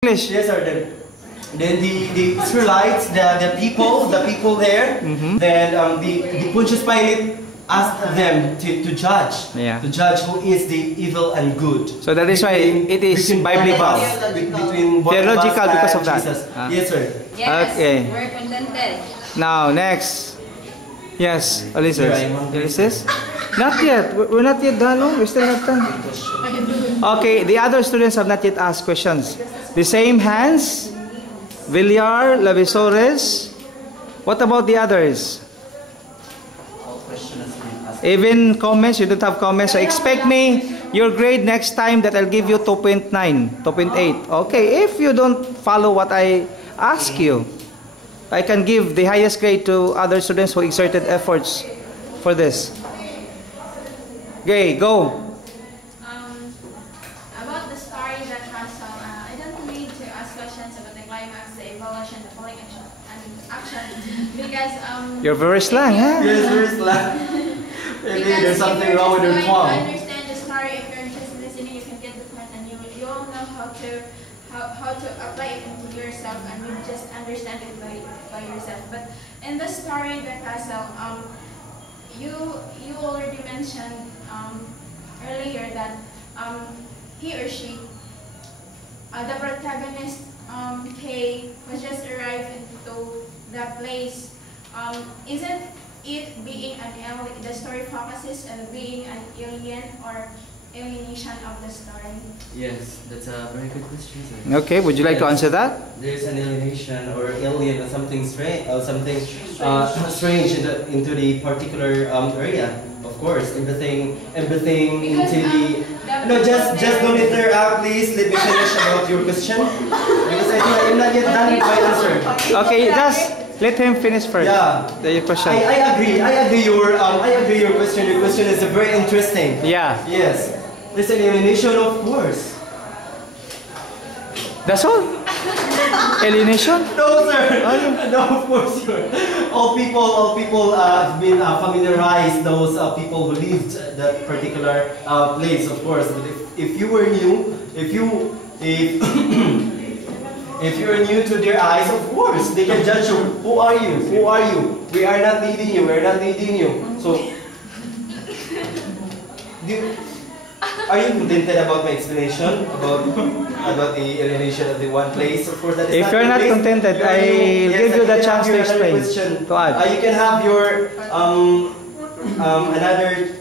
English. Yes, sir. Then the Israelites, the people there. Then the Pontius Pilate asked them to judge, who is the evil and good. So that is why it is biblical, between theological because of that. Yes, sir. Yes, okay. we're contented. Now next. Yes, Ulysses. Not yet. We're not yet done. No? We still have time. Okay, the other students have not yet asked questions. The same hands. Villar, Lavisores. What about the others? Even comments, you don't have comments. So expect me your grade next time that I'll give you 2.9, 2.8. Okay, if you don't follow what I ask you, I can give the highest grade to other students who exerted efforts for this. Okay, go. About the story that Russell, I don't need to ask questions about the climax, the evolution, the falling action, because You're very slang, huh? Yes, very slang. Maybe there's something wrong with your tongue. If you understand the story, if you're just listening, you can get the point, and you all know how to apply it into yourself, and you just understand it by yourself. But in the story, the castle, you already mentioned earlier that he or she, the protagonist, Kay, was just arrived into the place. Isn't it being an alien? The story focuses on being an alien or alienation of the story. Yes, that's a very good question, sir. Okay, would you like to answer that? There's an alienation or alien or something strange, strange into the particular area. Of course, everything Because, into the. No, just don't interrupt, please. Let me finish about your question because I think I am not yet done with my answer. Okay, just let him finish first. Yeah, the question. I agree. I agree your question. Your question is very interesting. Yeah. Yes, there's an alienation, of course. That's all? Alienation? No, sir. No, of course, sir. All people have been familiarized. Those people who lived that particular place, of course. But if you were new, if if you are new to their eyes, of course, they can judge you. Who are you? Who are you? We are not needing you. We are not needing you. So, are you contented about my explanation about the alienation of the one place? Of course, that is if you're not contented, I'll give you the chance to explain. To add. You can have your another.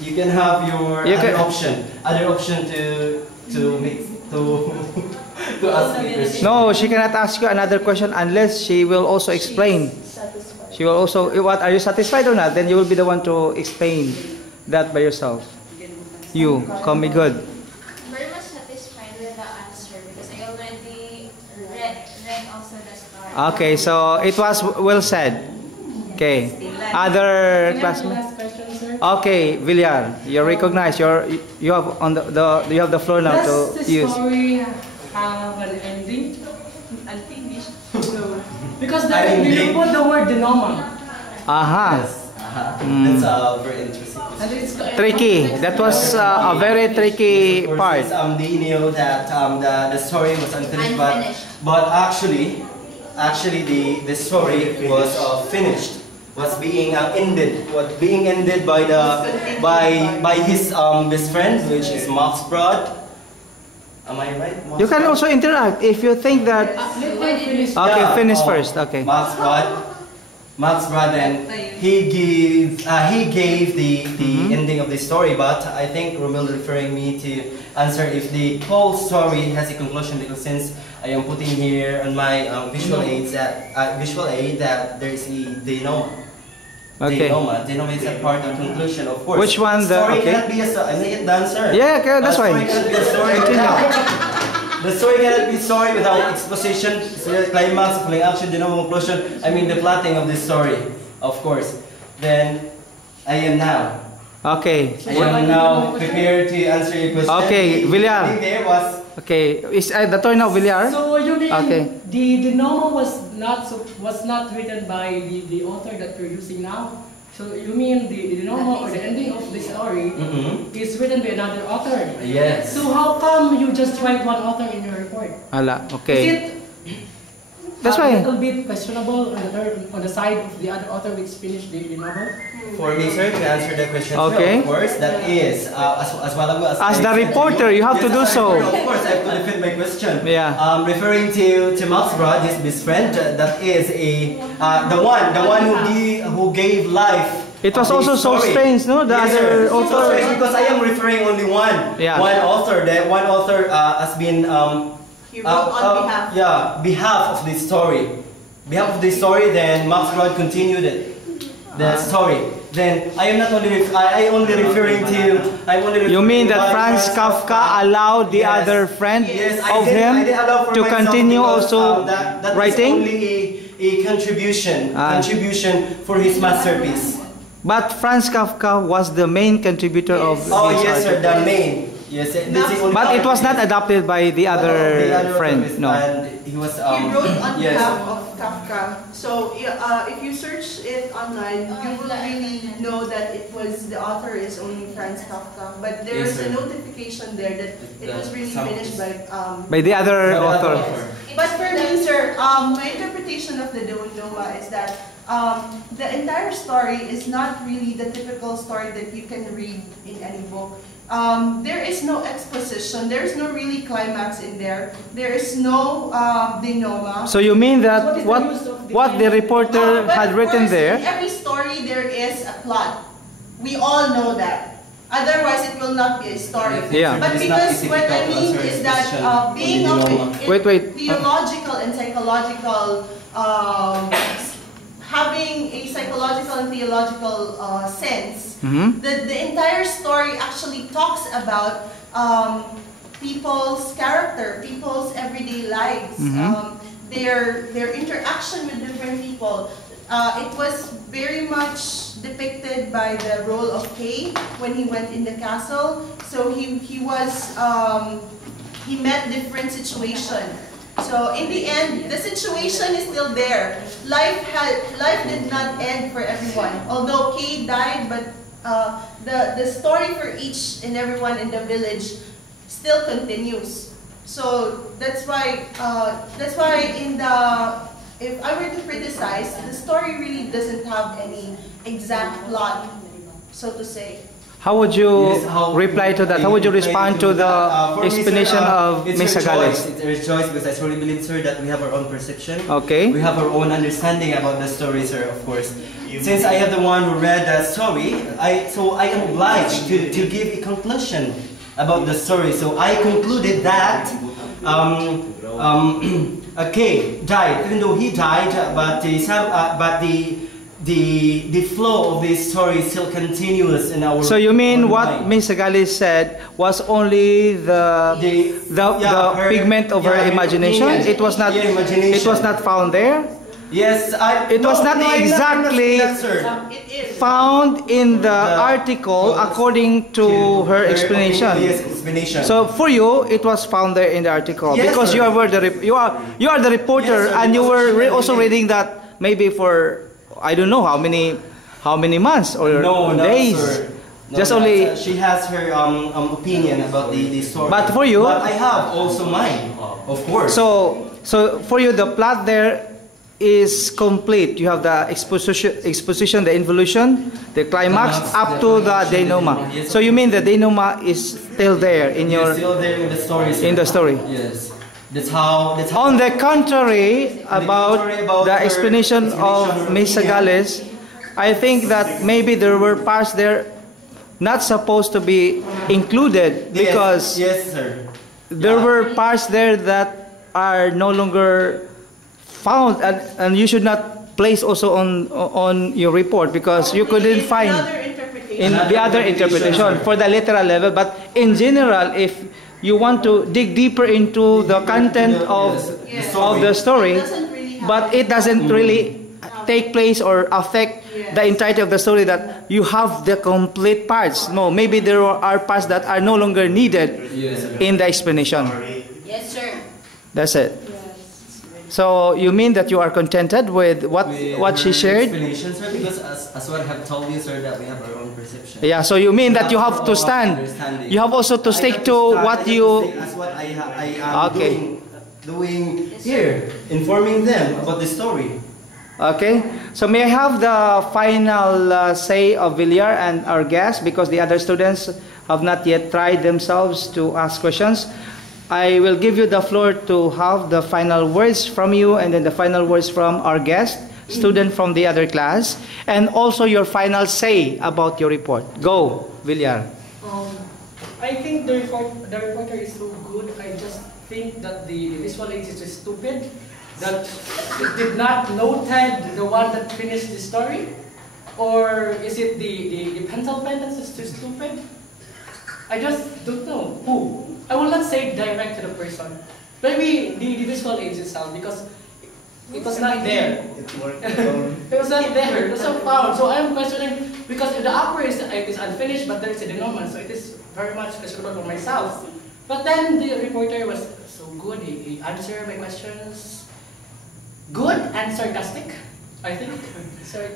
You can have your other option to make to ask me a question. No, she cannot ask you another question unless she will also explain. She will also. What, are you satisfied or not? Then you will be the one to explain that by yourself. You, call me good. Very much satisfied with the answer because I already read also the story. Okay, so it was well said. Okay. Other classmates? Okay, Villar, you're recognized. You have you have the floor now to use. Does the story have an ending? Unfinished. So, because you put the word denouement. Aha. Yes. That's very interesting. And it's Tricky. That was a very tricky part. They knew that the story was unfinished, but actually the story was finished. Was being ended. Was being ended by his best friend, which is Max Brod. Am I right? You can also interact if you think that. Okay, finish first. Okay. Max Brod, and he gave the ending of the story, but I think Romilda referring me to answer if the whole story has a conclusion, because since I am putting here on my visual aid that there is a denouement. Okay. Denouement is a part of conclusion, of course. Which one? Story cannot be a story. I'm not yet done, sir. Yeah, okay, that's fine. Story cannot be a story without. The story cannot be story without exposition, climax, falling action, denouement, conclusion. I mean the plotting of this story, of course. Then I am now. Okay. I am now prepared to answer your question. Okay, Villar. There was. Okay, is the turn of Villar? So you mean okay. the denouement was not written by the author that you're using now? So you mean the normal or the ending of the story is written by another author? Yes. So how come you just write one author in your report? Ala, Is okay. it That's a why. little bit questionable on the side of the other author which finished the novel? For me, sir, to answer that question, Okay. of course, that is, as well as As I the said- reporter, you have to Yes, do as a so. reporter, of course, I have to defend my question. Yeah. Referring to Max Brod, his best friend, that is the one who gave life. It was of also this so story. strange, no? The Yes, other sir. So author. strange because I am referring only one. Yeah. One author. That one author has been He wrote on behalf. Yeah, behalf of this story. Behalf of this story, then Max Brod continued it. The story. Then I am not only I only referring to You mean to that what Franz Kafka allowed the Yes. other friend Yes, I of did him allow for to myself continue because, also that writing? is only a contribution Ah. for his masterpiece. But Franz Kafka was the main contributor of Oh this yes, sir, article. the main. Yes, this is only But it was not part. adopted by the The other friend. author is- No. And he was He wrote on yes. behalf of Kafka. So if you search it online, you will really know that it was the author is only Franz Kafka. But there Yes, is a sir. notification there that it was really Some- finished by. By the other The author. But for me, sir, my interpretation of the Noma is that the entire story is not really the typical story that you can read in any book. There is no exposition. There is no really climax in there. There is no denouement. So you mean that what the reporter But had of written course, there? in every story there is a plot. We all know that. Otherwise, it will not be a story. Yeah. But It's not because what I difficult to mean answer is this that question being on of the denouement. Wait. theological and psychological, having a psychological and theological sense, Mhm. the entire story actually talks about people's character, people's everyday lives, their interaction with different people. It was very much depicted by the role of Kay when he went in the castle. So he met different situations. So in the end, the situation is still there. Life did not end for everyone. Although Kay died, but the story for each and everyone in the village still continues. So that's why if I were to criticize, the story really doesn't have any exact plot, so to say. How would you Yes, how- reply to that? How would you respond to the For me, sir, explanation of it's Ms. her Sagales? choice. It's her choice because I truly believe, sir, that we have our own perception. Okay. We have our own understanding about the story, sir, of course. Since I am the one who read that story, I am obliged to give a conclusion about the story. So I concluded that Kay died, even though he died, but the flow of this story still continues in our. So you mean own what mind. Ms. Sagales said was only the her- pigment of her yeah, imagination? opinion. It was not. Yeah, imagination. It was not found there. Yes, It was not I'm exactly- saying that, sir. It is. Found in the article according to her explanation. Yes, explanation. So for you, it was found there in the article Yes, because sir. you are the reporter, Yes, sir, and you because were she also read it. reading that maybe for I don't know how many months or no, days. sir. No, Just that's, only. she has her opinion about the story. But for you- but I have also mine, of course. So for you, the plot there is complete. You have the exposition, the involution, the climax, up to the denouement. Yes. So you mean the denouement is still there in You're your still there in the story. Sir. in the story? Yes, that's how. On the contrary, about the her explanation of her Ms. opinion. Sagales, I think that maybe there were parts there not supposed to be included because yes, sir. there were parts there that are no longer found, and you should not place also on your report because you couldn't find Another interpretation. in the other interpretation for the literal level. But in general, if you want to dig deeper into the content of the story, It doesn't really have but it doesn't really take place or affect the entirety of the story that you have the complete parts. No, maybe there are parts that are no longer needed Yes, sir. in the explanation. Yes, sir. That's it. So you mean that you are contented with what she her shared? explanation, sir, because as what I have told you, sir, that we have our own perception. Yeah, so you mean that you have to stand. Understanding. You have also to I stick have to stand, what I have to you... stick as what I am Okay. doing here, informing them about the story. Okay, so may I have the final say of Villar and our guests, because the other students have not yet tried themselves to ask questions. I will give you the floor to have the final words from you, and then the final words from our guest, student from the other class, and also your final say about your report. Go, Villar. I think the reporter is so good. I just think that the visual aids is just stupid. That it did not noted the one that finished the story, or is it the pencil pen that's just too stupid? I just don't know who. I will not say direct to the person. Maybe the visual aids itself, because it was not there. It was not there. It was so found. So I'm questioning, because if the upper is unfinished, but there is a denouement, so it is very much questionable for myself. But then the reporter was so good. He answered my questions. Good and sarcastic, I think.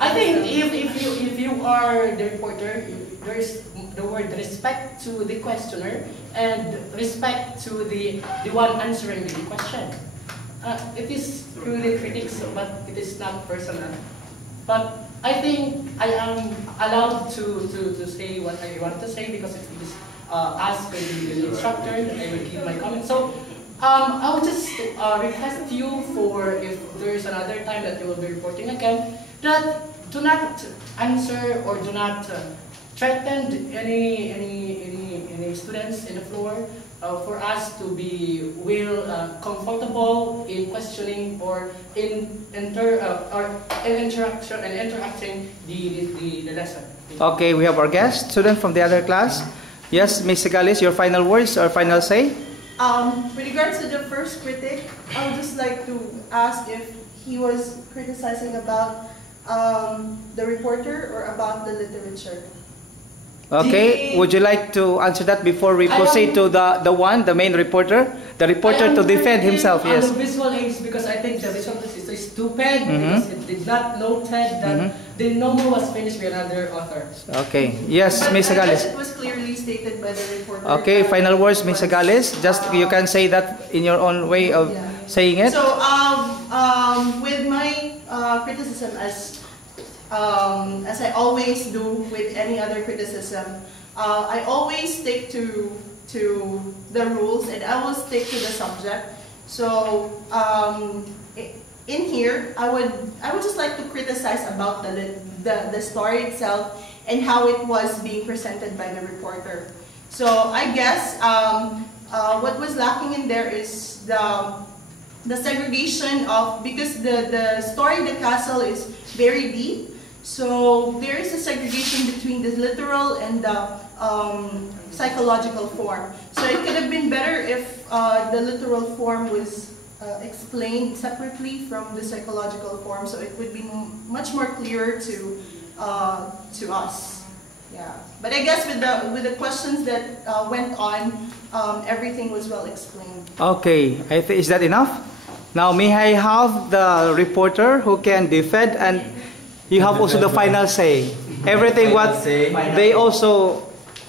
I think if you are the reporter, there is the word respect to the questioner and respect to the one answering the question. It is really critics, but it is not personal. But I think I am allowed to say what I want to say, because it is asked by the instructor. I will give my comment. So. I would just request you, for if there is another time that you will be reporting again, that do not answer or do not threaten any students in the floor, for us to be comfortable in questioning or in interacting the lesson. Okay, we have our guest, student from the other class. Yes, Ms. Sagales, your final words or final say? With regards to the first critic, I would just like to ask if he was criticizing about the reporter or about the literature. Okay, would you like to answer that before we proceed to the main reporter? The reporter to defend himself, yes. On the visual aids, because I think the visual aids is stupid, because it did not noted that the novel was finished by another author. Okay, yes, But Ms. I guess Sagales. it was clearly stated by the reporter. Okay, final words, Ms. Sagales. Just you can say that in your own way of saying it. So, with my criticism, as I always do with any other criticism, I always stick to the rules, and I will stick to the subject. So, in here, I would just like to criticize about the story itself and how it was being presented by the reporter. So I guess what was lacking in there is the segregation of, because the story The Castle is very deep, so there is a segregation between the literal and the psychological form. So it could have been better if the literal form was explained separately from the psychological form, so it would be much more clearer to us. Yeah, but I guess with the questions that went on, everything was well explained. Okay, is that enough? Now may I have the reporter who can defend, and you have also the final say. Everything what they also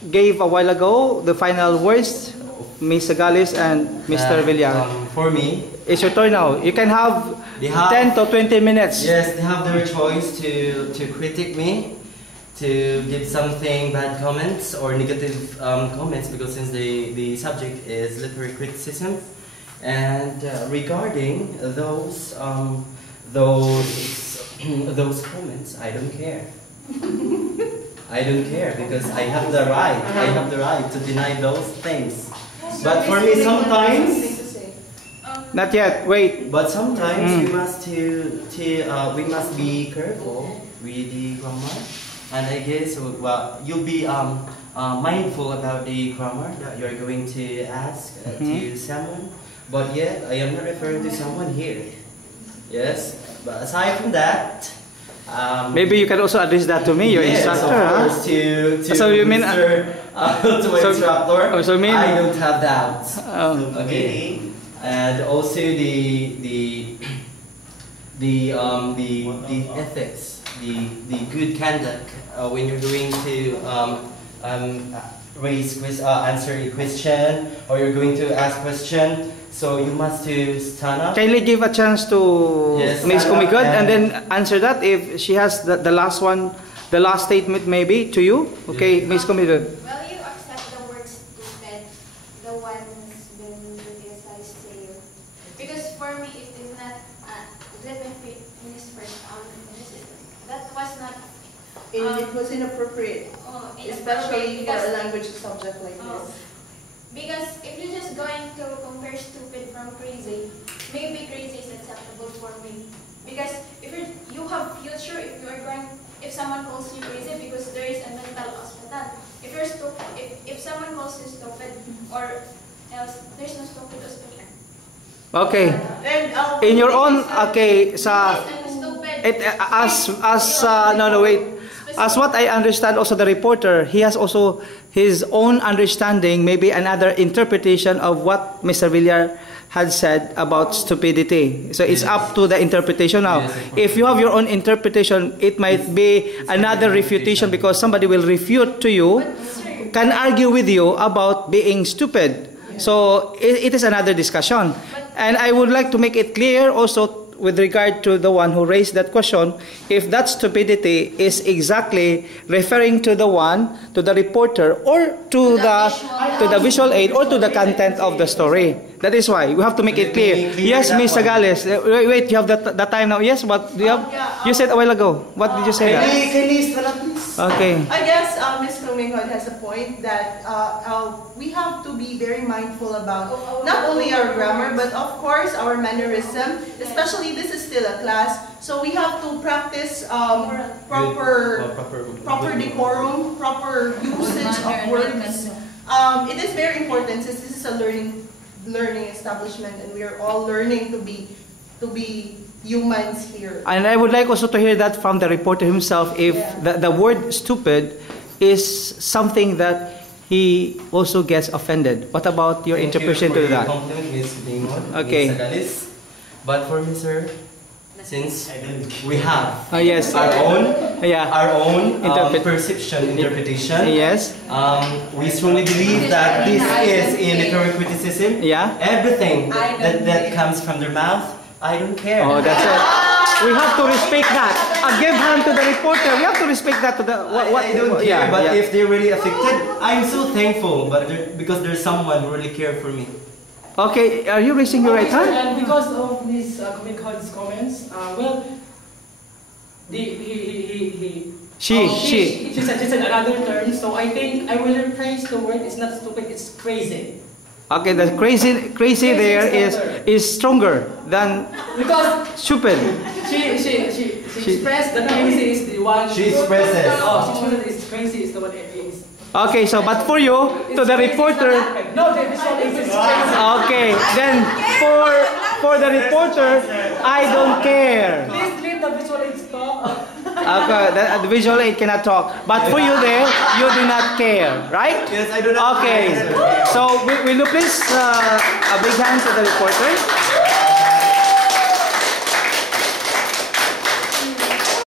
gave a while ago, the final words, Ms. Sagales and Mr. Villar. For me, It's your turn now. You can have 10 to 20 minutes. Yes, they have their choice to critique me, to give something bad comments or negative comments, because since the subject is literary criticism, and regarding those comments, I don't care. I don't care, because I have the right. I have the right to deny those things. But for me, sometimes. Not yet. Wait. But sometimes we must be careful with the grammar, and I guess you'll be mindful about the grammar that you're going to ask to someone. But yet I am not referring to someone here. Yes. But aside from that, maybe you can also address that to me, your instructor. Of course, to so you mean Mr. to my instructor. So mean, I don't have doubts. So Okay. and also the ethics, the good conduct when you're going to answer a question, or you're going to ask question. So you must to stand up. Kindly give a chance to Yes, Ms. stand up Kumigod and and- then answer that if she has the last one, the last statement maybe to you. Okay, Ms. Kumigod. Will you accept the word stupid, the ones been criticized to you? Because for me, it is not, let me finish first. That was not, It was inappropriate, especially for a because, language subject like oh, this. because if you're just going to compare stupid from crazy, maybe crazy is acceptable for me. Because if you have future, if someone calls you crazy, because there is a mental hospital. If you're stupid, if someone calls you stupid or else, there's no stupid hospital. Okay. And In your own, okay, sa Stupid. no, wait. As what I understand, also the reporter, he has also his own understanding, maybe another interpretation of what Mr. Villar had said about stupidity. So it's up to the interpretation now. If you have your own interpretation, it might be another refutation because somebody will refute to you, can argue with you about being stupid. So it is another discussion. And I would like to make it clear also with regard to the one who raised that question, if that stupidity is exactly referring to the one, to the reporter, or to the visual aid, or to the content of the story. That is why we have to make it clear. Yes, Ms. Sagales. Wait, you have the time now. Yes, what do you have? You said a while ago. What did you say? Okay. I guess Ms. Kumigod has a point that we have to be very mindful about not only our grammar, but of course our mannerism. Especially this is still a class, so we have to practice proper decorum, proper usage of words. It is very important since this is a learning establishment, and we are all learning to be humans here. And I would like also to hear that from the reporter himself, if the word stupid is something that he also gets offended. What about your interpretation to that? Okay. But for me, sir, since we have Yes. our own Interpretation. Yes. we strongly believe that this is a literary criticism. Yeah. Everything that comes from their mouth, I don't care. Oh, that's it. We have to respect that. Give hand to the reporter. We have to respect that to the I don't care, but if they're really affected, I'm so thankful. But because there's someone who really care for me. Okay, are you raising your right hand? And because of Ms. Kumighod's comments, she said another term, so I think I will rephrase the word. It's not stupid, it's crazy. Okay, the crazy there is stronger than Because stupid. she expressed that crazy is the one. She expresses. Oh, she expresses it's crazy is the one it is. Okay, so but for you, to the reporter, No, the visual aid is crazy. okay, then for the reporter, I don't care. Please leave the visual aid talk. Okay, the visual aid cannot talk. But for you there, you do not care, right? Yes, I do not. Okay, so will you please a big hand to the reporter?